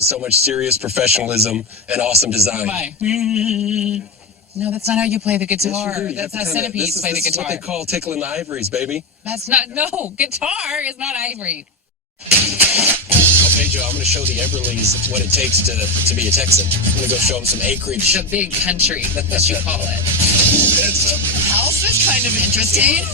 So much serious professionalism and awesome design. No, that's not how you play the guitar. Yes, that's how centipedes play the guitar. This is what they call tickling the ivories, baby. That's not, no, guitar is not ivory. Okay, Joe, I'm going to show the Everleys what it takes to be a Texan. I'm going to go show them some acreage. The big country, as you call it. The house is kind of interesting.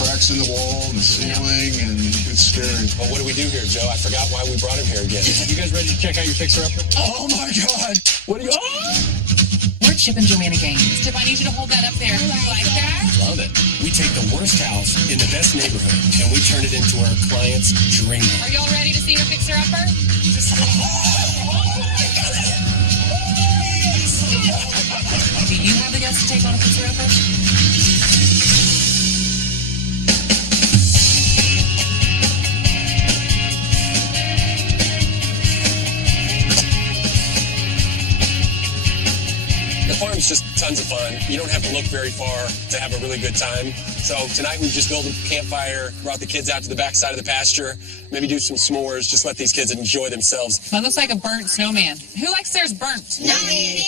Cracks in the wall and the ceiling, and it's scary. Well, what do we do here, Joe? I forgot why we brought him here again. You guys ready to check out your fixer-upper? Oh, my God. What are you... We're Chip and Joanna Gaines. Chip, I need you to hold that up there. You like that? Love it. We take the worst house in the best neighborhood, and we turn it into our client's dream. Are y'all ready to see your fixer-upper? Do you have the guts to take on a fixer-upper? The farm's just tons of fun. You don't have to look very far to have a really good time. So tonight we've just built a campfire, brought the kids out to the back side of the pasture, maybe do some s'mores, just let these kids enjoy themselves. Mine looks like a burnt snowman. Who likes theirs burnt? Not me.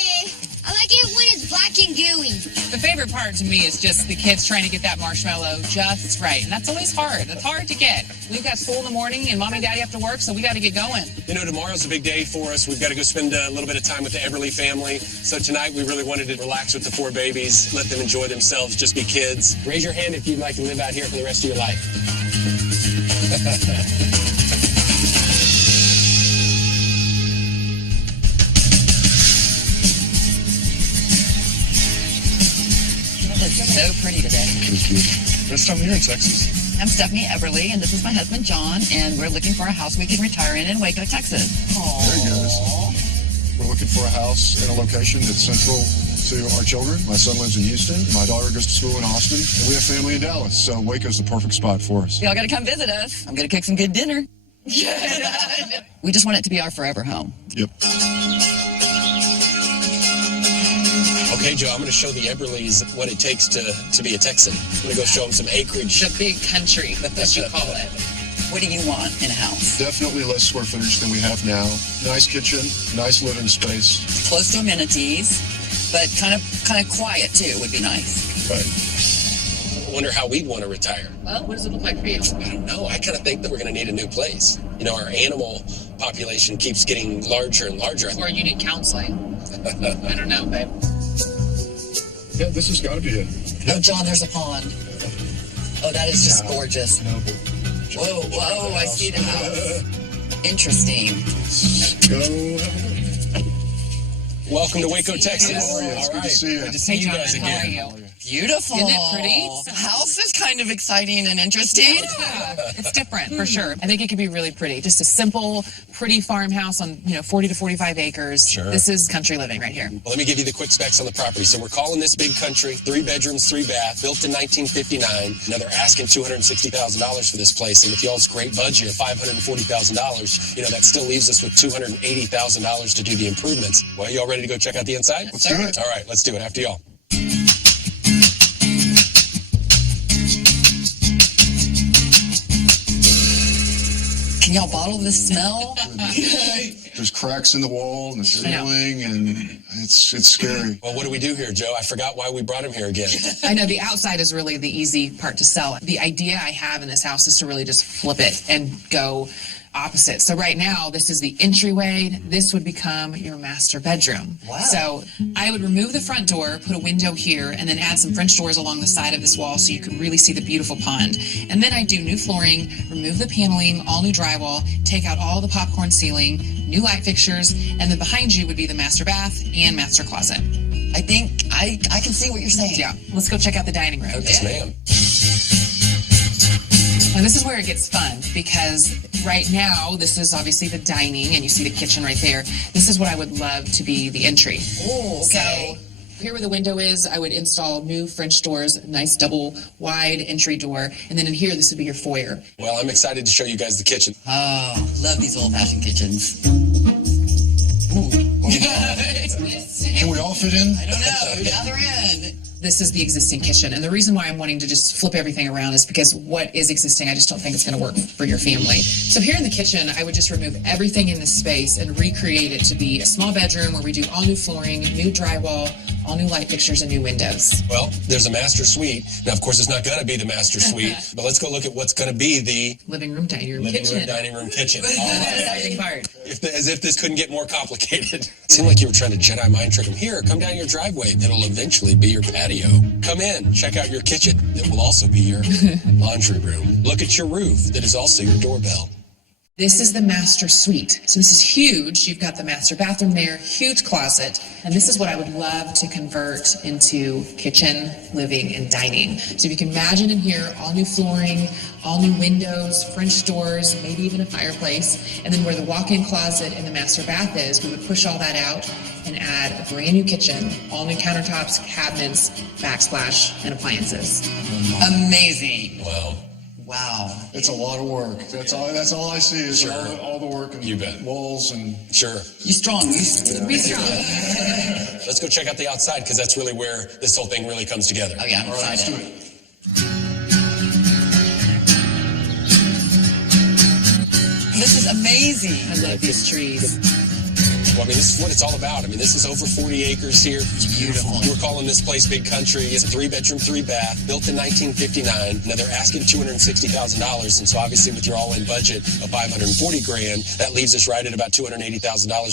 I like it when it's black and gooey. The favorite part to me is just the kids trying to get that marshmallow just right. And that's always hard. It's hard to get. We've got school in the morning and Mommy and Daddy have to work, so we got to get going. You know, tomorrow's a big day for us. We've got to go spend a little bit of time with the Everly family. So tonight we really wanted to relax with the 4 babies, let them enjoy themselves, just be kids. Raise your hand if you'd like to live out here for the rest of your life. So pretty today. Thank you. Best time of year in Texas. I'm Stephanie Everly, and this is my husband, John, and we're looking for a house we can retire in Waco, Texas. There you go. We're looking for a house in a location that's central to our children. My son lives in Houston. My daughter goes to school in Austin. And we have family in Dallas, so Waco's the perfect spot for us. Y'all got to come visit us. I'm going to cook some good dinner. We just want it to be our forever home. Yep. Okay, Joe, I'm going to show the Everleys what it takes to be a Texan. I'm going to go show them some acreage. The big country, as you call it. What do you want in a house? Definitely less square footage than we have now. Nice kitchen, nice living space. Close to amenities, but kind of quiet too would be nice. Right. I wonder how we'd want to retire. Well, what does it look like for you? I don't know. I kind of think that we're going to need a new place. You know, our animal population keeps getting larger and larger. Or you need counseling. I don't know, babe. Yeah, this has got to be it. Oh, John, there's a pond. Oh, that is just gorgeous. No, but Whoa, I see the house. Interesting. Go. Welcome to Waco, Texas. How are you? It's good to see you. Good to see you guys How are again. you? Beautiful. Isn't it pretty? The house is kind of exciting and interesting. Yeah, it's different for sure. I think it could be really pretty. Just a simple, pretty farmhouse on 40 to 45 acres. Sure. This is country living right here. Well, let me give you the quick specs on the property. So we're calling this big country, 3 bedrooms, 3 bath, built in 1959. Now they're asking $260,000 for this place. And with y'all's great budget of $540,000, that still leaves us with $280,000 to do the improvements. Well, y'all ready to go check out the inside? Let's do it. All right, let's do it after y'all. Can y'all bottle this smell? There's cracks in the wall and the ceiling, and it's scary. Well, what do we do here, Joe? I forgot why we brought him here again. I know the outside is really the easy part to sell. The idea I have in this house is to really just flip it and go opposite. So right now, this is the entryway. This would become your master bedroom. Wow. So I would remove the front door, put a window here, and then add some French doors along the side of this wall so you can really see the beautiful pond. And then I do new flooring, remove the paneling, all new drywall, take out all the popcorn ceiling, new light fixtures, and then behind you would be the master bath and master closet. I think I can see what you're saying. Yeah, let's go check out the dining room. Yes, ma'am. Now this is where it gets fun because right now this is obviously the dining and you see the kitchen right there. This is what I would love to be the entry. Oh, okay. So here where the window is, I would install new French doors, nice double wide entry door, and then in here this would be your foyer. Well, I'm excited to show you guys the kitchen. Oh, love these old-fashioned kitchens. Can we all fit in? I don't know. Gather in. This is the existing kitchen. And the reason why I'm wanting to just flip everything around is because what is existing, I just don't think it's going to work for your family. So here in the kitchen, I would just remove everything in this space and recreate it to be a small bedroom where we do all new flooring, new drywall, all new light fixtures, and new windows. Well, there's a master suite. Now, of course, it's not going to be the master suite, but let's go look at what's going to be the Living room, dining room, living kitchen. room, dining room, kitchen. Exciting part. As if this couldn't get more complicated. It seemed like you were trying to Jedi mind trick them. Here, come down your driveway. That'll eventually be your patio. Come in, check out your kitchen. That will also be your laundry room. Look at your roof. That is also your doorbell. This is the master suite. So this is huge. You've got the master bathroom there, huge closet. And this is what I would love to convert into kitchen, living, and dining. So if you can imagine in here, all new flooring, all new windows, French doors, maybe even a fireplace. And then where the walk-in closet and the master bath is, we would push all that out and add a brand new kitchen, all new countertops, cabinets, backsplash, and appliances. Amazing. Wow. Wow. It's a lot of work. That's all I see is Sure. all the work and You bet. walls and Sure. You strong. Be strong. Let's go check out the outside because that's really where this whole thing really comes together. Oh, yeah, I'm all right, let's do excited. it. This is amazing. I love these trees. Well, I mean, this is what it's all about. I mean, this is over 40 acres here. It's beautiful. We're calling this place Big Country. It's a 3-bedroom, 3-bath, built in 1959. Now, they're asking $260,000, and so obviously with your all-in budget of $540,000, that leaves us right at about $280,000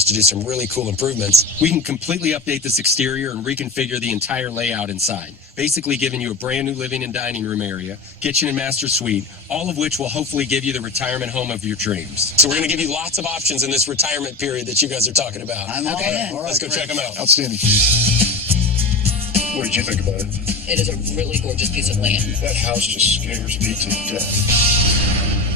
to do some really cool improvements. We can completely update this exterior and reconfigure the entire layout inside, basically giving you a brand new living and dining room area, kitchen and master suite, all of which will hopefully give you the retirement home of your dreams. So we're going to give you lots of options in this retirement period that you guys are talking about. I'm all in. All right, Let's go great. check them out. Outstanding. What did you think about it? It is a really gorgeous piece of land. That house just scares me to death.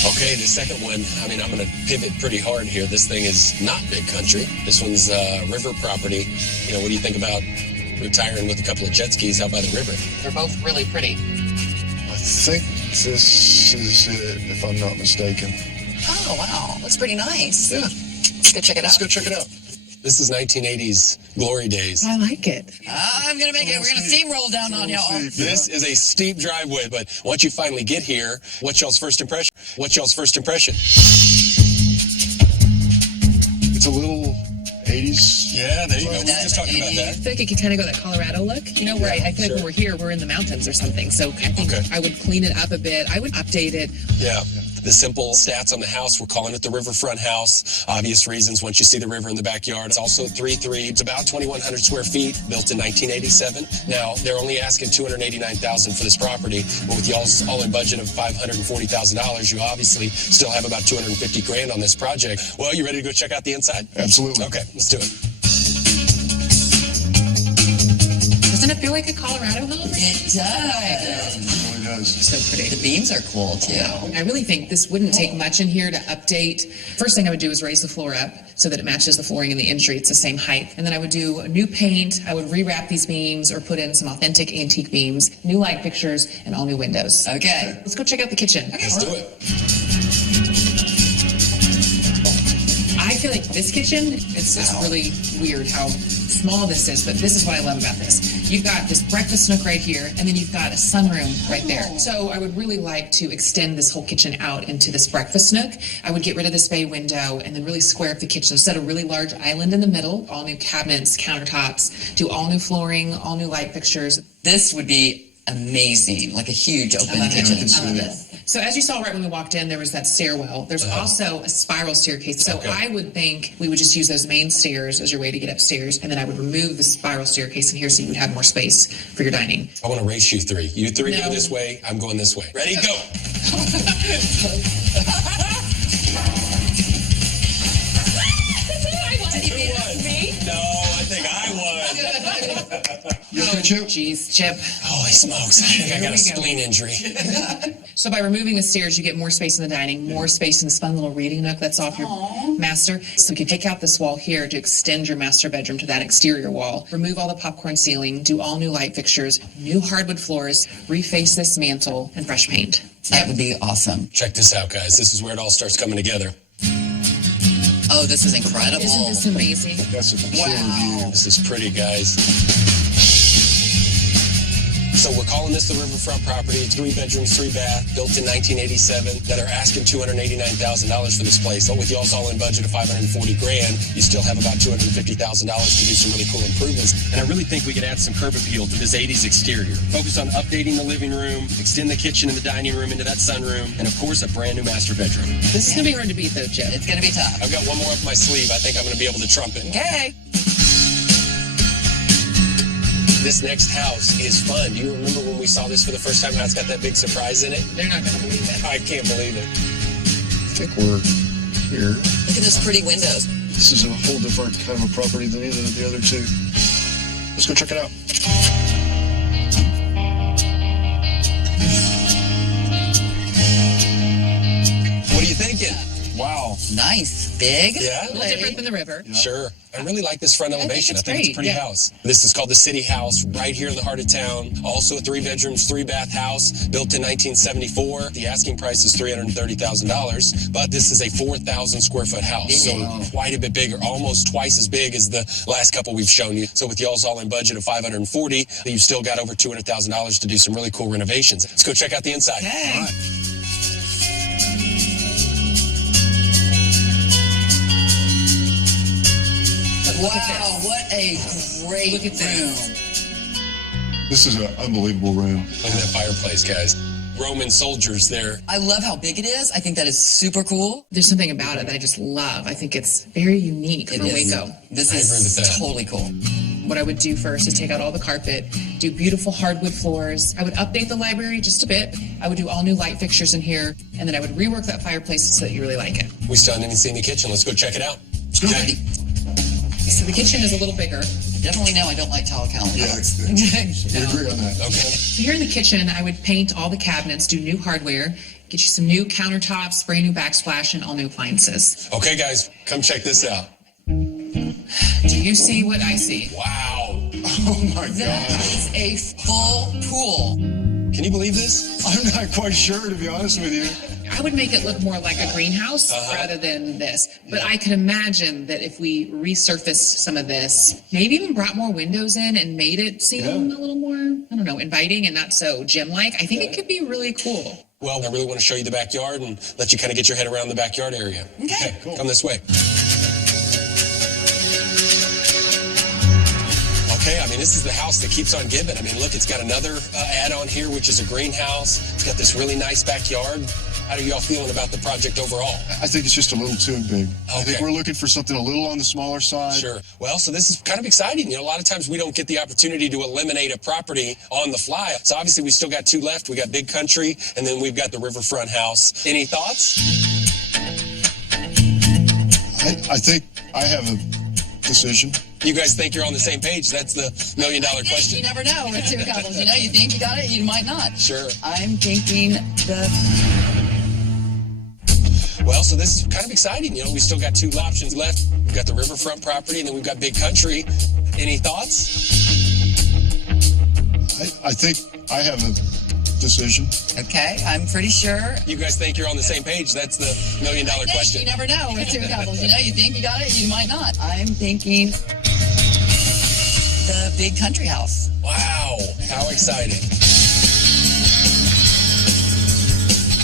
Okay, the second one, I mean, I'm going to pivot pretty hard here. This thing is not Big Country. This one's river property. You know, what do you think about retiring with a couple of jet skis out by the river? They're both really pretty. I think this is it, if I'm not mistaken. Oh, wow. Looks pretty nice. Yeah, Let's go check it let's out. go check it out. This is 1980s glory days. I like it. I'm going to make it. We're going to steamroll down on y'all. This is a steep driveway, but once you finally get here, what's y'all's first impression? What's y'all's first impression? It's a little 80s. Yeah, there you go. We were That's just talking about I that. feel like it could kind of go that Colorado look, you know, where I feel like when we're here, we're in the mountains or something. So I think Okay. I would clean it up a bit. I would update it. Yeah. The simple stats on the house, we're calling it the riverfront house. Obvious reasons once you see the river in the backyard. It's also 3.3. It's about 2,100 square feet, built in 1987. Now, they're only asking $289,000 for this property, but with y'all's all-in budget of $540,000, you obviously still have about $250,000 on this project. Well, you ready to go check out the inside? Absolutely. Okay, let's do it. Doesn't it feel like a Colorado home? It does. It really does. So pretty. The beams are cool, too. I really think this wouldn't take much in here to update. First thing I would do is raise the floor up so that it matches the flooring in the entry. It's the same height. And then I would do a new paint. I would rewrap these beams or put in some authentic antique beams, new light fixtures, and all new windows. Okay. Let's go check out the kitchen. Let's do it. I feel like this kitchen, it's just really weird how small this is, but this is what I love about this. You've got this breakfast nook right here, and then you've got a sunroom right there. So I would really like to extend this whole kitchen out into this breakfast nook. I would get rid of this bay window and then really square up the kitchen. Set a really large island in the middle, all new cabinets, countertops, do all new flooring, all new light fixtures. This would be amazing, like a huge open kitchen. I love this. So as you saw right when we walked in, there was that stairwell. There's also a spiral staircase. So Okay. I would think we would just use those main stairs as your way to get upstairs, and then I would remove the spiral staircase in here so you would have more space for your dining. I want to race you three. You three No. go this way. I'm going this way. Ready? Go. Did you beat us, me? No, I think I won. You okay, Chip? Jeez, Chip. Holy smokes. I think I Here got a we go. spleen injury. So by removing the stairs, you get more space in the dining, more space in this fun little reading nook that's off your master. So you can take out this wall here to extend your master bedroom to that exterior wall, remove all the popcorn ceiling, do all new light fixtures, new hardwood floors, reface this mantle, and fresh paint. That would be awesome. Check this out, guys. This is where it all starts coming together. Oh, this is incredible. Isn't this amazing? That's a killer view. This is pretty, guys. So we're calling this the Riverfront property. It's 3 bedrooms, 3 bath, built in 1987, that are asking $289,000 for this place. But with y'all's all-in budget of $540,000, you still have about $250,000 to do some really cool improvements. And I really think we could add some curb appeal to this 80s exterior. Focus on updating the living room, extend the kitchen and the dining room into that sunroom, and of course, a brand new master bedroom. This is going to be hard to beat, though, Chip. It's going to be tough. I've got one more up my sleeve. I think I'm going to be able to trump it. Okay. This next house is fun. Do you remember when we saw this for the first time, how it's got that big surprise in it? They're not going to believe it. I can't believe it. I think we're here. Look at those pretty windows. This is a whole different kind of a property than either of the other two. Let's go check it out. What are you thinking? Wow. Nice. Big. Yeah? A little different than the river. Sure. I really like this front elevation. I think it's a great, pretty yeah. house. This is called the City House, right here in the heart of town. Also a 3 bedrooms, 3 bath house, built in 1974. The asking price is $330,000, but this is a 4,000 square foot house. So quite a bit bigger, almost twice as big as the last couple we've shown you. So with y'all's all-in budget of $540,000, you've still got over $200,000 to do some really cool renovations. Let's go check out the inside. Okay. All right. Wow, what a great Look at room. This is an unbelievable room. Look at that fireplace, guys. Roman soldiers there. I love how big it is. I think that is super cool. There's something about it that I just love. I think it's very unique It for is. Waco. This I agree with is that. totally cool. What I would do first is take out all the carpet, do beautiful hardwood floors. I would update the library just a bit. I would do all new light fixtures in here, and then I would rework that fireplace so that you really like it. We still haven't even seen the kitchen. Let's go check it out. Let's go. Okay. So the kitchen is a little bigger. Definitely know I don't like tile count. Yeah, we agree on that. Okay. So here in the kitchen, I would paint all the cabinets, do new hardware, get you some new countertops, brand new backsplash, and all new appliances. Okay, guys, come check this out. Do you see what I see? Wow. Oh my That God. is a full pool. Can you believe this? I'm not quite sure, to be honest with you. I would make it look more like a greenhouse rather than this. But I could imagine that if we resurfaced some of this, maybe even brought more windows in and made it seem a little more, I don't know, inviting and not so gym-like, I think it could be really cool. Well, I really want to show you the backyard and let you kind of get your head around the backyard area. Okay. Cool. Come this way. Okay, I mean, this is the house that keeps on giving. I mean, look, it's got another add-on here, which is a greenhouse. It's got this really nice backyard. How are y'all feeling about the project overall? I think it's just a little too big. I think Okay. we're looking for something a little on the smaller side. Sure. Well, so this is kind of exciting. You know, a lot of times we don't get the opportunity to eliminate a property on the fly. So obviously we still got 2 left. We got Big Country, and then we've got the Riverfront house. Any thoughts? I think I have a decision. You guys think you're on the same page? That's the $1 million You question. never know with two couples. You know, you think you got it, you might not. Sure. I'm thinking Well, so this is kind of exciting. You know, we still got 2 options left. We've got the Riverfront property, and then we've got Big Country. Any thoughts? I think I have a decision. okay, I'm pretty sure. You guys think you're on the same page? That's the $1 million question. You never know with two couples. You know, you think you got it, you might not. I'm thinking the Big Country house. Wow, how exciting.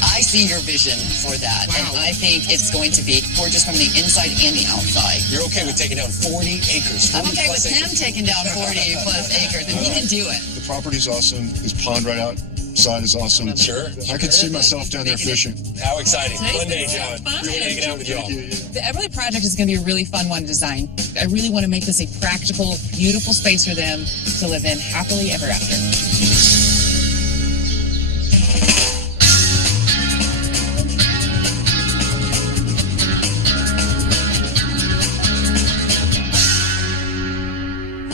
I see your vision for that. And I think it's going to be gorgeous from the inside and the outside. You're okay with taking down 40 acres? 40 I'm okay with plus him acres? taking down 40 plus acres, and he can do it. The property's awesome. This pond right outside is awesome. Sure. I could see myself down there fishing. How exciting. Fun day, John. Really hanging out with y'all. The Everly project is going to be a really fun one to design. I really want to make this a practical, beautiful space for them to live in happily ever after.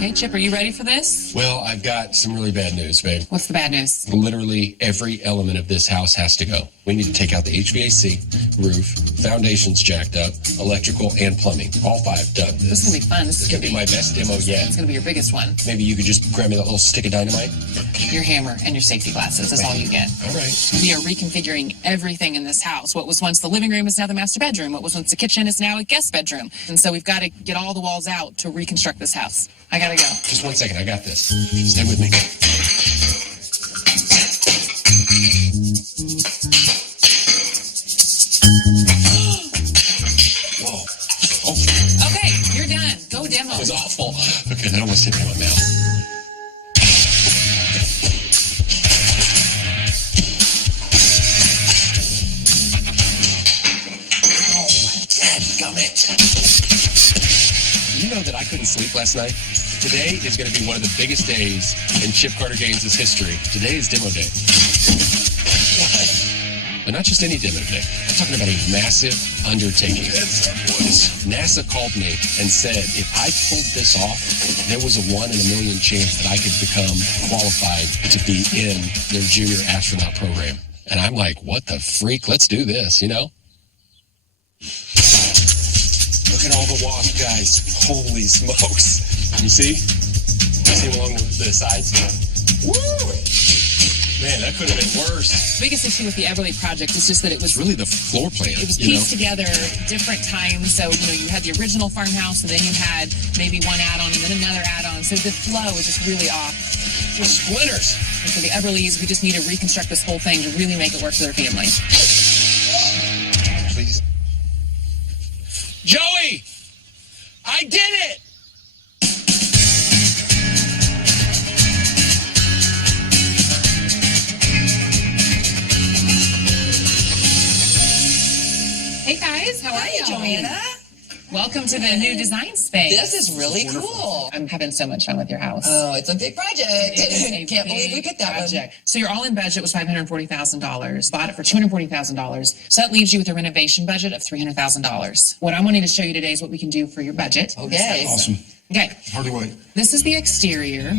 Okay, Chip, are you ready for this? Well, I've got some really bad news, babe. What's the bad news? Literally every element of this house has to go. We need to take out the HVAC, roof, foundations jacked up, electrical, and plumbing. All 5 done. This is going to be fun. This is going to be my best demo yet. It's going to be your biggest one. Maybe you could just grab me that little stick of dynamite? Your hammer and your safety glasses. That's all you get. All right. We are reconfiguring everything in this house. What was once the living room is now the master bedroom. What was once the kitchen is now a guest bedroom. And so we've got to get all the walls out to reconstruct this house. I got to go. Just 1 second. I got this. Stay with me. Whoa. Oh, Okay, you're done. Go demo. that was awful. Okay, that almost hit me in my mouth. You know that I couldn't sleep last night? Today is going to be one of the biggest days in Chip Carter Gaines' history. Today is demo day. But not just any demo day. I'm talking about a massive undertaking. NASA called me and said if I pulled this off, there was a 1 in a million chance that I could become qualified to be in their junior astronaut program. And I'm like, what the freak? Let's do this, you know? Look at all the wasp guys. Holy smokes. You see? You see them along the sides? Woo! Man, that could have been worse. Biggest issue with the Everly project is just that it was It's really the floor plan. It was you know? pieced together different times. So, you had the original farmhouse, and then you had maybe one add-on and then another add-on. So the flow is just really off. Just splinters. And for the Everlys, we just need to reconstruct this whole thing to really make it work for their family. Please. Joey! I did it! Hey guys, how are you? Joanna. Welcome to the new design space. This is really cool. I'm having so much fun with your house. Oh, it's a big project. It is a Can't believe we big picked that project. So your all-in budget was $540,000. Bought it for $240,000. So that leaves you with a renovation budget of $300,000. What I'm wanting to show you today is what we can do for your budget. one. Okay. Awesome. Okay, Hardly wait. this is the exterior.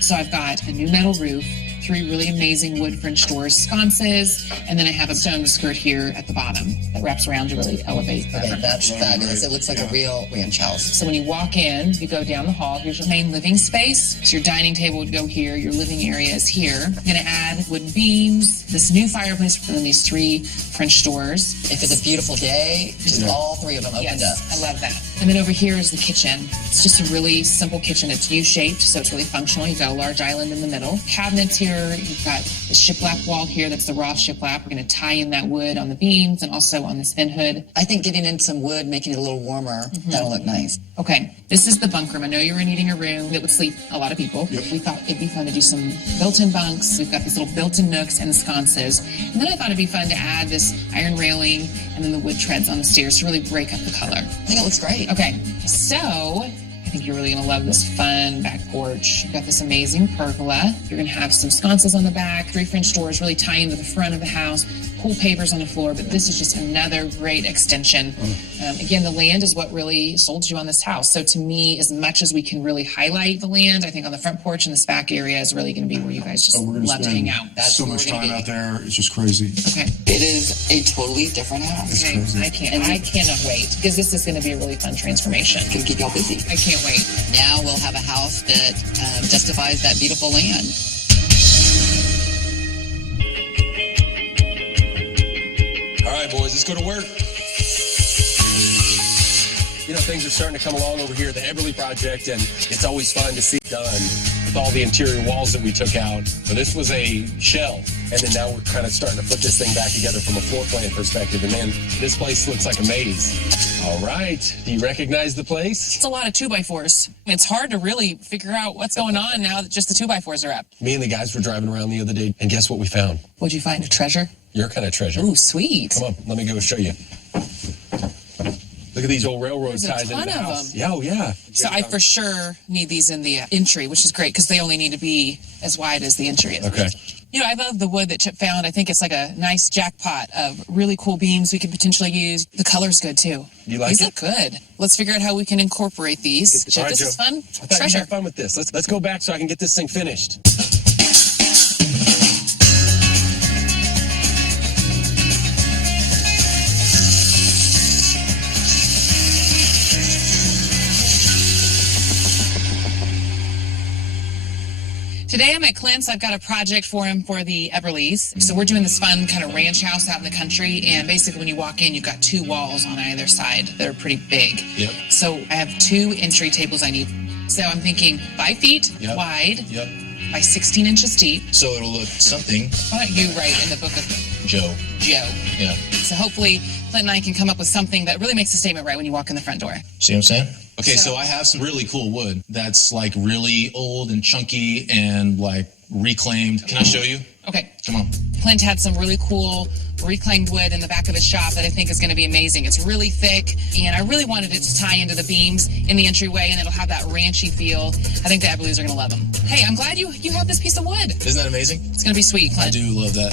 So I've got a new metal roof, 3 really amazing wood French doors, sconces, and then I have a stone skirt here at the bottom that wraps around to really elevate the Okay, front. that's fabulous. It looks like a real ranch house. So when you walk in, you go down the hall. Here's your main living space. So your dining table would go here. Your living area is here. I'm going to add wooden beams, this new fireplace, and then these 3 French doors. If it's a beautiful day, just all 3 of them opened up. I love that. And then over here is the kitchen. It's just a really simple kitchen. It's U-shaped, so it's really functional. You've got a large island in the middle. Cabinets here. You've got the shiplap wall here. That's the raw shiplap. We're going to tie in that wood on the beams and also on this fin hood. I think getting in some wood, making it a little warmer, that'll look nice. Okay, this is the bunk room. I know you were needing a room that would sleep a lot of people. Yep. We thought it'd be fun to do some built-in bunks. We've got these little built-in nooks and sconces. And then I thought it'd be fun to add this iron railing and then the wood treads on the stairs to really break up the color. I think it looks great. Okay, so I think you're really going to love this fun back porch. You've got this amazing pergola. You're going to have some sconces on the back, 3 French doors really tie into the front of the house, cool pavers on the floor, but this is just another great extension. Again, the land is what really sold you on this house. So to me, as much as we can really highlight the land, I think on the front porch and this back area is really going to be where you guys just We're going to love to hang spend out. That's so where much we're gonna time be. out there. It's just crazy. Okay. It is a totally different house. It's Okay, crazy. I cannot wait because this is going to be a really fun transformation. It's gonna keep y'all busy. I can't wait. Now we'll have a house that justifies that beautiful land. All right, boys, let's go to work. You know, things are starting to come along over here at the Everly project, and it's always fun to see it done with all the interior walls that we took out. So this was a shell, and then now we're kind of starting to put this thing back together from a floor plan perspective. And man, this place looks like a maze. All right, do you recognize the place? It's a lot of 2x4s. It's hard to really figure out what's going on now that just the 2x4s are up. Me and the guys were driving around the other day, and guess what we found? What'd you find? A treasure? Your kind of treasure. Ooh, sweet. Come on, let me go show you. Look at these old railroad There's a ties in ton the of house. them. Yeah, oh yeah. So I for sure need these in the entry, which is great because they only need to be as wide as the entry is. Okay. You know, I love the wood that Chip found. I think it's like a nice jackpot of really cool beams we could potentially use. The color's good too. You like these it? Look good. Let's figure out how we can incorporate these. Chip, All right, this Joe. is fun. I thought you'd Treasure. have fun with this. Let's go back so I can get this thing finished. Today I'm at Clint's. I've got a project for him for the Everleys. So we're doing this fun kind of ranch house out in the country. And basically when you walk in, you've got 2 walls on either side that are pretty big. Yep. So I have 2 entry tables I need. So I'm thinking 5 feet wide by 16 inches deep. So it'll look something. Why don't you write in the book of Joe. Joe? Yeah. So hopefully Clint and I can come up with something that really makes a statement right when you walk in the front door. See what I'm saying? Okay, So- so I have some really cool wood that's like really old and chunky and like reclaimed. Can I show you? Okay. Come on. Clint had some really cool reclaimed wood in the back of his shop that I think is going to be amazing. It's really thick, and I really wanted it to tie into the beams in the entryway, and it'll have that ranchy feel. I think the Everleys are going to love them. Hey, I'm glad you have this piece of wood. Isn't that amazing? It's going to be sweet, I Clint. do love that.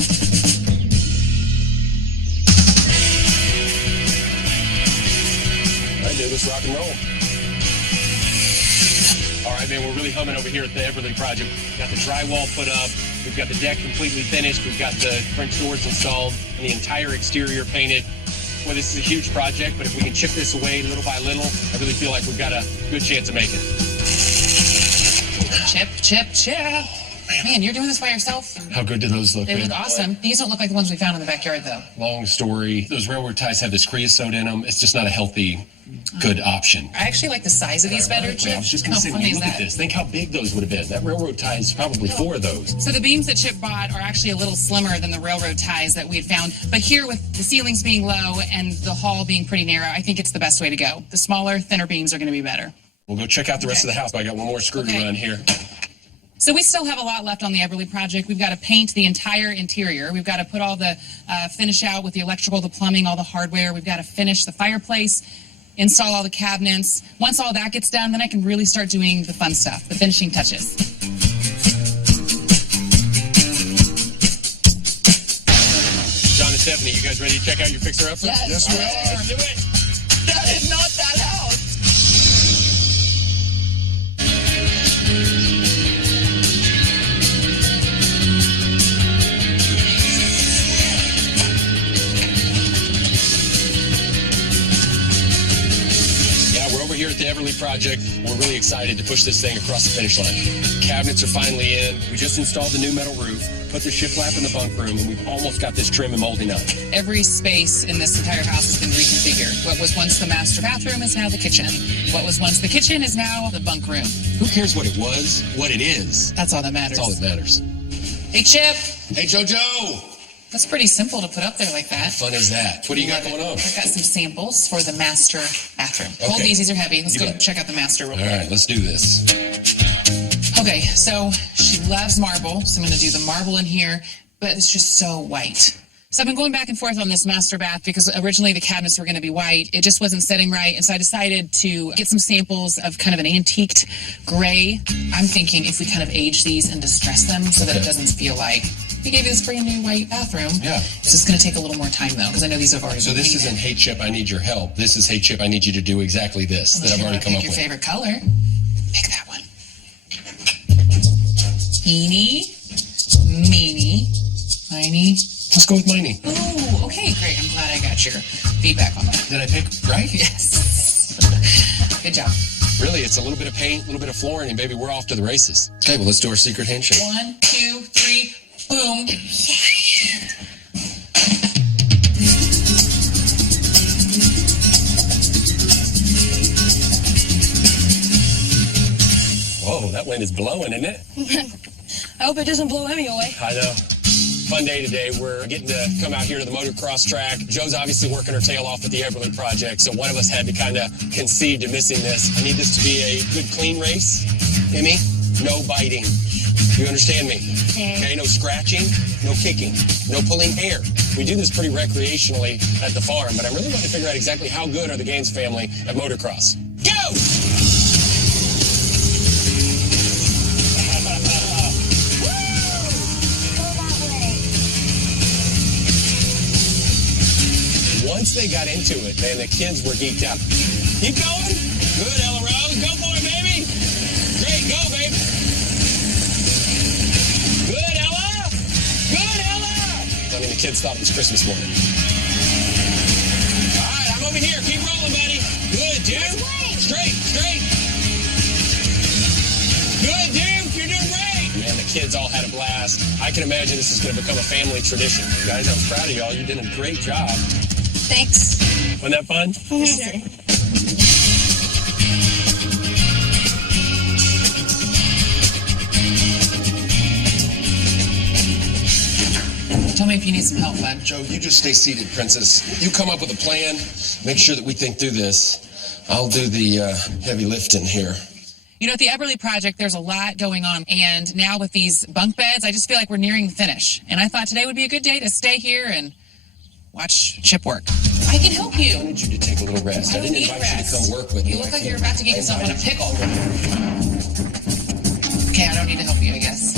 All right, dude, let's rock and roll. All right, man, we're really humming over here at the Everly project. We've got the drywall put up. We've got the deck completely finished. We've got the French doors installed and the entire exterior painted. Well, this is a huge project, but if we can chip this away little by little, I really feel like we've got a good chance of making it. Chip, chip, chip. Man, you're doing this by yourself? How good do those look? They look awesome. These don't look like the ones we found in the backyard, though. Long story. Those railroad ties have this creosote in them. It's just not a healthy, good option. I actually like the size of these better, Chip. I was just going How to say, when funny you is look at that? this, think how big those would have been. That railroad tie is probably 4 of those. So the beams that Chip bought are actually a little slimmer than the railroad ties that we had found. But here, with the ceilings being low and the hall being pretty narrow, I think it's the best way to go. The smaller, thinner beams are going to be better. We'll go check out the rest of the house. I got one more screw to run here. So we still have a lot left on the Everly project. We've got to paint the entire interior. We've got to put all the finish out with the electrical, the plumbing, all the hardware. We've got to finish the fireplace, install all the cabinets. Once all that gets done, then I can really start doing the fun stuff, the finishing touches. John and Stephanie, you guys ready to check out your fixer-upper? Yes, we All right, are. let's do it. That is not that house. Yeah, we're over here at the Everly project. We're really excited to push this thing across the finish line. Cabinets are finally in. We just installed the new metal roof, put the shiplap in the bunk room, and we've almost got this trim and molding up. Every space in this entire house has been reconfigured. What was once the master bathroom is now the kitchen. What was once the kitchen is now the bunk room. Who cares what it was? What it is. That's all that matters. That's all that matters. Hey, Chip. Hey, JoJo! That's pretty simple to put up there like that. Fun is that? What do you got going on? I've got some samples for the master bathroom. Hold Okay. these are heavy. Let's You go got it. check out the master real All quick. right, let's do this. Okay, so she loves marble, so I'm going to do the marble in here, but it's just so white. So I've been going back and forth on this master bath because originally the cabinets were going to be white. It just wasn't setting right, and so I decided to get some samples of kind of an antiqued gray. I'm thinking if we kind of age these and distress them so that it doesn't feel like we gave you this brand new white bathroom. Yeah. It's just going to take a little more time, though, because I know these have already So been this painted. isn't, hey, Chip, I need your help. This is, hey, Chip, I need you to do exactly this that I've already come up Pick with. your favorite color. Pick that one. Eeny, meeny, miny. Let's go with Miney. Ooh, okay, great. I'm glad I got your feedback on that. Did I pick right? Yes. Good job. Really, it's a little bit of paint, a little bit of flooring, and baby, we're off to the races. Okay, well, let's do our secret handshake. 1, 2, 3, boom. Whoa, that wind is blowing, isn't it? I hope it doesn't blow Emmy away. I know. Fun day today. We're getting to come out here to the motocross track. Joe's obviously working her tail off with the Everly project, so one of us had to kind of concede to missing this. I need this to be a good, clean race. Emmy, no biting. You understand me? Okay, no scratching, no kicking, no pulling hair. We do this pretty recreationally at the farm, but I really want to figure out exactly how good are the Gaines family at motocross. Go! Once they got into it, man, the kids were geeked out. Keep going. Good, Ella Rose. Go for it, baby. Great, go, baby. Good, Ella. Good, Ella. I mean, the kids thought it was Christmas morning. All right, I'm over here. Keep rolling, buddy. Good, dude. Straight, straight. Good, dude. You're doing great. Man, the kids all had a blast. I can imagine this is going to become a family tradition. Guys, I was proud of y'all. You did a great job. Thanks. Wasn't that fun? Tell me if you need some help, bud. Joe, you just stay seated, princess. You come up with a plan. Make sure that we think through this. I'll do the heavy lifting here. You know, at the Everly Project, there's a lot going on. And now with these bunk beds, I just feel like we're nearing the finish. And I thought today would be a good day to stay here and watch Chip work. I can help you. I wanted you to take a little rest. I didn't invite you to come work with me. You look like you're about to get yourself in a pickle. Okay, I don't need to help you, I guess.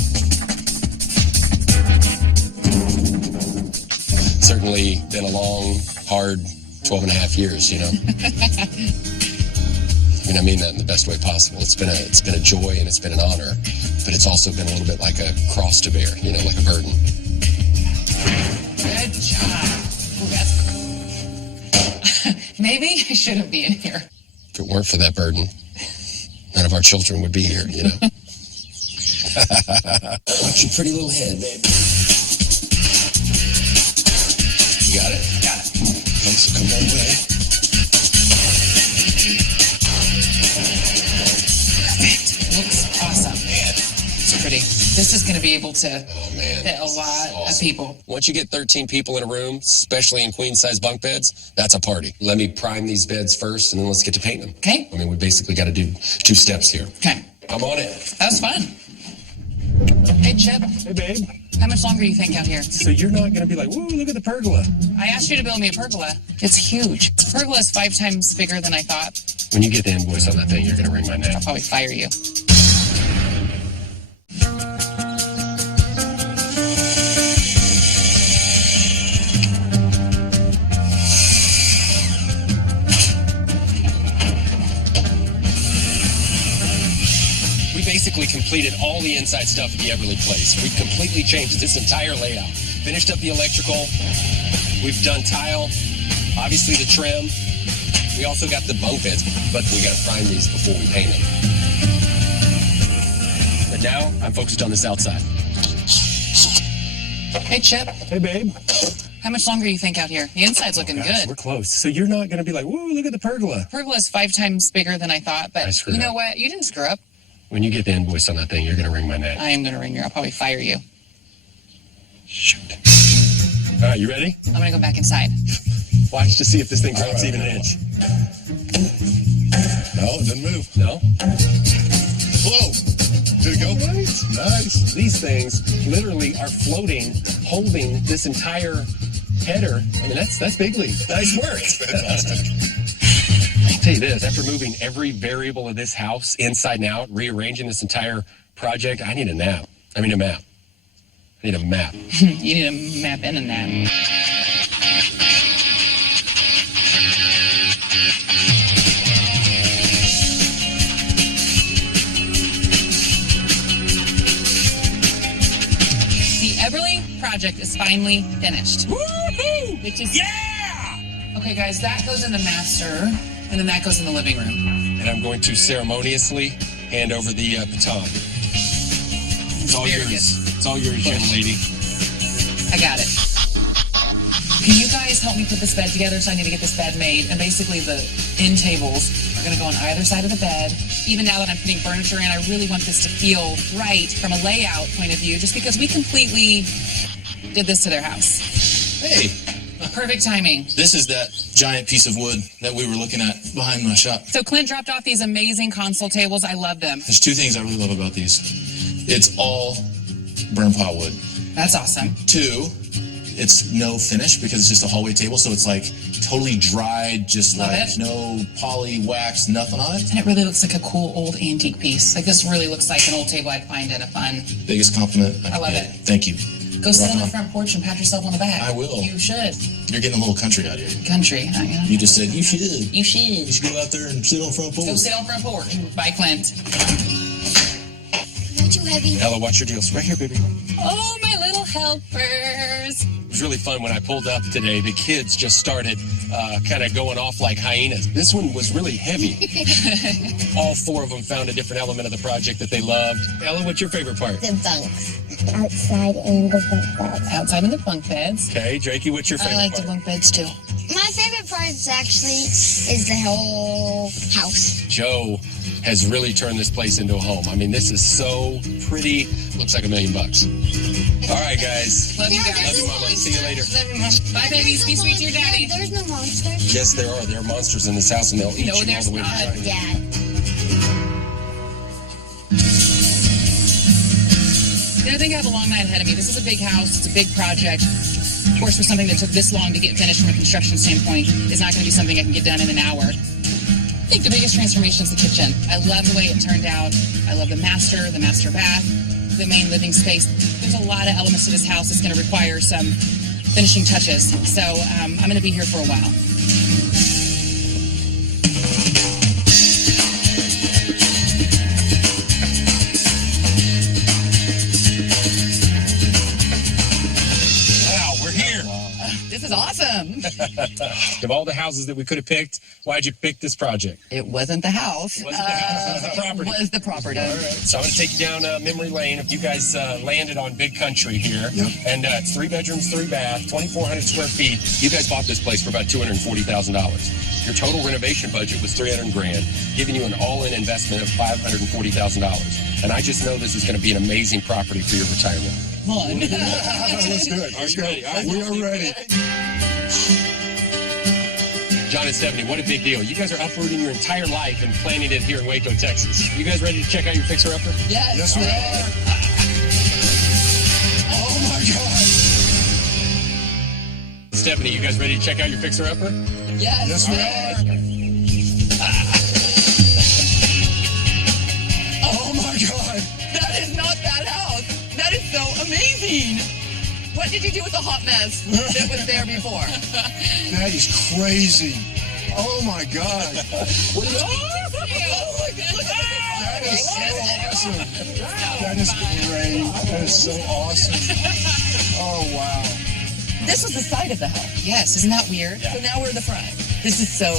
Certainly been a long, hard 12 and a half years, you know. I mean that in the best way possible. It's been a joy and it's been an honor, but it's also been a little bit like a cross to bear, you know, like a burden. Good job. Ooh, that's... Maybe I shouldn't be in here. If it weren't for that burden, none of our children would be here, you know. Watch your pretty little head, babe. You got it? Got it. Come that way. Perfect. Looks awesome. Man, So pretty. This is going to be able to man, fit a lot of people. Once you get 13 people in a room, especially in queen-size bunk beds, that's a party. Let me prime these beds first, and then let's get to painting them. Okay. I mean, we basically got to do 2 steps here. Okay. I'm on it. That was fun. Hey, Chip. Hey, babe. How much longer do you think out here? So you're not going to be like, whoa, look at the pergola. I asked you to build me a pergola. It's huge. Pergola is 5 times bigger than I thought. When you get the invoice on that thing, you're going to ring my name. I'll probably fire you. We basically completed all the inside stuff at the Everly place. We've completely changed this entire layout. Finished up the electrical. We've done tile. Obviously the trim. We also got the bunk beds, but we got to prime these before we paint them. But now I'm focused on this outside. Hey, Chip. Hey, babe. How much longer do you think out here? The inside's looking We're good. close. So you're not going to be like, whoa, look at the pergola. Pergola is 5 times bigger than I thought, I but screwed you know up. what? You didn't screw up. When you get the invoice on that thing, you're going to ring my name. I am going to ring you. I'll probably fire you. Shoot. All right, you ready? I'm going to go back inside. Watch to see if this thing drops even an inch. No, it didn't move. No? Whoa! Did it go? Nice. These things literally are floating, holding this entire header. I mean, that's big league. Nice work. Fantastic. I'll tell you this, after moving every variable of this house inside and out, rearranging this entire project, I need a nap. I mean, a map. I need a map. You need a map and a nap. The Everly project is finally finished. Woohoo! Which is... Yeah! Okay, guys, that goes in the master, and then that goes in the living room. And I'm going to ceremoniously hand over the baton. It's all Very yours. It's all yours, young lady. I got it. Can you guys help me put this bed together? So I need to get this bed made. And basically the end tables are going to go on either side of the bed. Even now that I'm putting furniture in, I really want this to feel right from a layout point of view, just because we completely did this to their house. Hey, Perfect timing. this is that giant piece of wood that we were looking at behind my shop. So Clint dropped off these amazing console tables. I love them. There's 2 things I really love about these. It's all burn pot wood. That's awesome. 2, It's no finish because it's just a hallway table, so it's like totally dried, just Love like it. no poly, wax, nothing on it. And it really looks like a cool old antique piece. Like this really looks like an old table I'd find in a fun. Biggest compliment. I love Yeah, it. Thank you. Go sit Rock on the on. front porch and pat yourself on the back. I will. You should. You're getting a little country out here. Country. Huh? Yeah. You just said you should. You should. You should go out there and sit on front porch. Go sit on front porch. Bye, Clint. Not too heavy. Ella, watch your deals. Right here, baby. Oh, my little helpers. It was really fun when I pulled up today. The kids just started kind of going off like hyenas. This one was really heavy. All four of them found a different element of the project that they loved. Ella, what's your favorite part? The bunks. Outside and the bunk beds. Outside in the bunk beds. Okay, Drakey, what's your I favorite like part? the bunk beds too. My favorite part is the whole house. Joe has really turned this place into a home. I mean, this is so pretty. Looks like $1 million. All right, guys. Love you No, guys. Love you, Mama. See you later. Love you, Mom. Bye, babies. Be sweet to your daddy. There's no monsters. Yes, there are. There are monsters in this house, and they'll eat No, you all there's the way to not. China. Dad. I think I have a long night ahead of me. This is a big house. It's a big project. Of course, for something that took this long to get finished from a construction standpoint, is not going to be something I can get done in an hour. I think the biggest transformation is the kitchen. I love the way it turned out. I love the master bath, the main living space. There's a lot of elements to this house that's going to require some finishing touches. So I'm going to be here for a while. Wow, we're here. This is awesome. Of all the houses that we could have picked, why'd you pick this project? It wasn't the house. It wasn't the house, it was the property. Was the property. All right. So I'm going to take you down memory lane. If you guys landed on Big Country here, Yep. and it's 3 bedrooms, 3 bath, 2,400 square feet. You guys bought this place for about $240,000. Your total renovation budget was $300 grand, giving you an all-in investment of $540,000. And I just know this is going to be an amazing property for your retirement. Come on. Let's do it. Let's go. ready? All right. We are ready. John and Stephanie, what a big deal. You guys are uprooting your entire life and planning it here in Waco, Texas. You guys ready to check out your fixer-upper? Yes. Yes, we are. Oh my God. Stephanie, you guys ready to check out your fixer-upper? Yes. Yes, we are. Oh my God. That is not that house. That is so amazing. What did you do with the hot mess that was there before? That is crazy. Oh my God. What is That is so awesome. That is great. That is so awesome. Oh wow. This was the side of the house. Yes, isn't that weird? So now we're in the front. This is so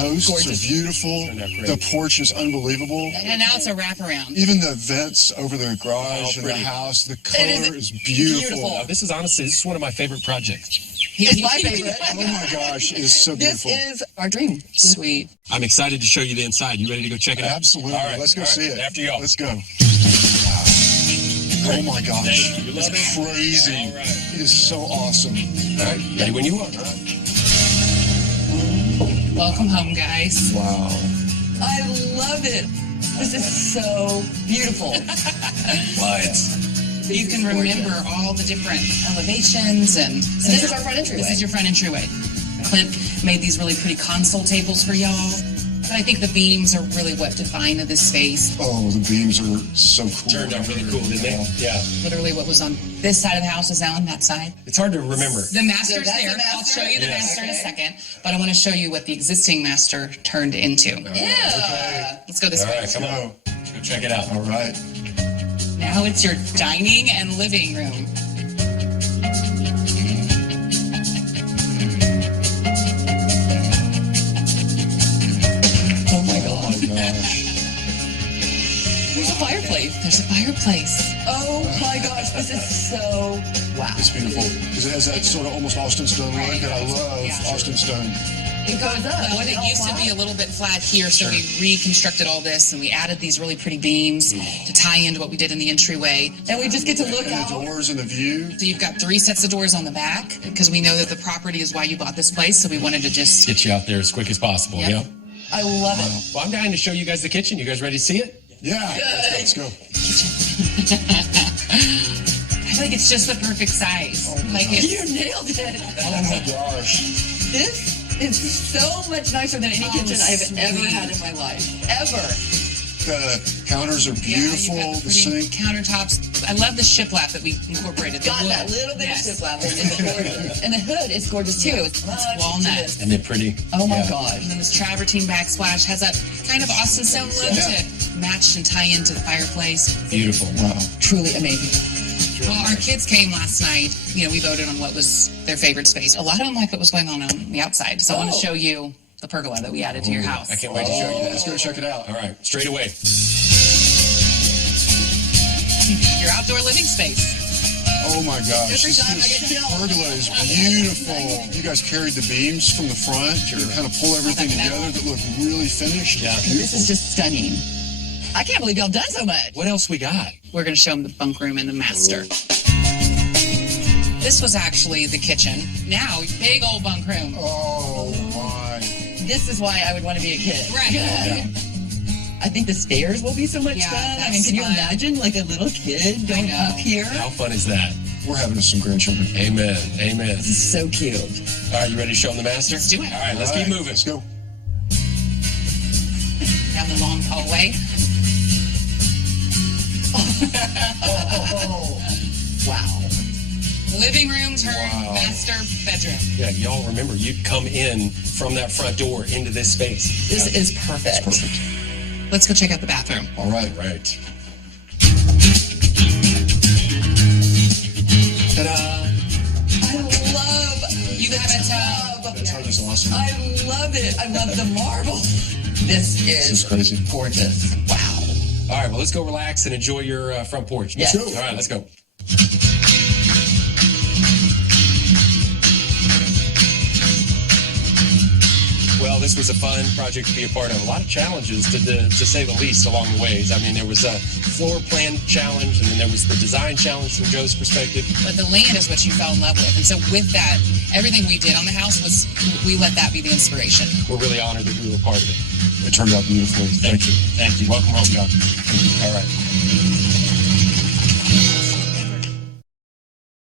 Posts Gorgeous. are beautiful. Turned out great. The porch is unbelievable. And now it's a wraparound. Even the vents over the garage and the pretty. house, the It color is is beautiful. beautiful. This is honestly, this is one of my favorite projects. it's my favorite. Oh my gosh, it is so This beautiful. is our dream. Sweet. I'm excited to show you the inside. You ready to go check it out? Absolutely. All right, Let's go all right. see it. After y'all. Let's go. Oh my gosh. Thank you. You love It's it? crazy. All right. It is so awesome. All right, ready when you are. Welcome home, guys. Wow. I love it. This is so beautiful. What? You can remember all the different elevations and this is our front entryway. This is your front entryway. Clint made these really pretty console tables for y'all. But I think the beams are really what define this space. Oh, the beams are so cool. Turned out really cool, didn't they? Yeah. Literally what was on this side of the house is now on that side. It's hard to remember. The master's that's there. the master? I'll show you the Yes. master in a Okay. second. But I want to show you what the existing master turned into. Yeah. Let's go this All way. right, come on. Go. Let's go check it out. All right. Now it's your dining and living room. Oh my Oh God. my gosh. There's a fireplace. There's a fireplace. Oh my gosh. This is so wow. It's beautiful because it has that sort of almost Austin stone look, and I love Yeah. Austin stone. It goes up. Well, it used to be a little bit flat here, so we reconstructed all this and we added these really pretty beams to tie into what we did in the entryway. And we just get to look And the out. doors and the view. So you've got 3 sets of doors on the back because we know that the property is why you bought this place, so we wanted to just Get you out there as quick as possible, Yep. yeah? I love it. Well, I'm dying to show you guys the kitchen. You guys ready to see it? Yeah. Let's go. I feel like it's just the perfect size. You nailed it. Oh my gosh. This is so much nicer than any kitchen I've ever had in my life. Ever. The counters are beautiful. Yeah, The sink. countertops. I love the shiplap that we incorporated. Got that little bit of shiplap in the gorgeous. And the hood is gorgeous too. It's walnut. Isn't it pretty? Oh my Yeah. gosh. And then this travertine backsplash has that kind of Austin stone look to match and tie into the fireplace. Beautiful. Wow. Truly amazing. Well, our kids came last night. You know, we voted on what was their favorite space. A lot of them like what was going on the outside. So I want to show you the pergola that we added to your house. I can't wait to show you Let's that. go check it out. All right, straight away. Your outdoor living space. Oh my gosh. Every time I get to know. pergola is beautiful. You guys carried the beams from the front to kind of pull everything together that look really finished. Yeah. This is just stunning. I can't believe y'all done so much. What else we got? We're going to show them the bunk room and the master. This was actually the kitchen. Now, big old bunk room. Oh my. This is why I would want to be a kid. Right. Yeah. I think the stairs will be so much Yeah, fun. I that's mean, can you fun. imagine like a little kid going know. up here? How fun is that? We're having some grandchildren. Amen. Amen. This is so cute. All right, you ready to show them the master? Let's do it. All right, let's All keep right, moving. Let's go. Down the long hallway. Oh, wow. Living room turned Wow. master bedroom. Yeah, y'all remember, you'd come in from that front door into this space. This is perfect. Perfect. Let's go check out the bathroom. All right. Right. Ta-da. I love You have a tub. That tub is awesome. I love it. I love the marble. This This is is crazy. gorgeous. Wow. All right, well, let's go relax and enjoy your front porch. Yes. Let's go. All right, let's go. Well, this was a fun project to be a part of. A lot of challenges, to say the least, along the ways. I mean, there was a floor plan challenge, and then there was the design challenge from Joe's perspective. But the land is what you fell in love with. And so with that, everything we did on the house was, we let that be the inspiration. We're really honored that we were part of it. It turned out beautifully. Thank you. Thank you. Welcome home, John. All right.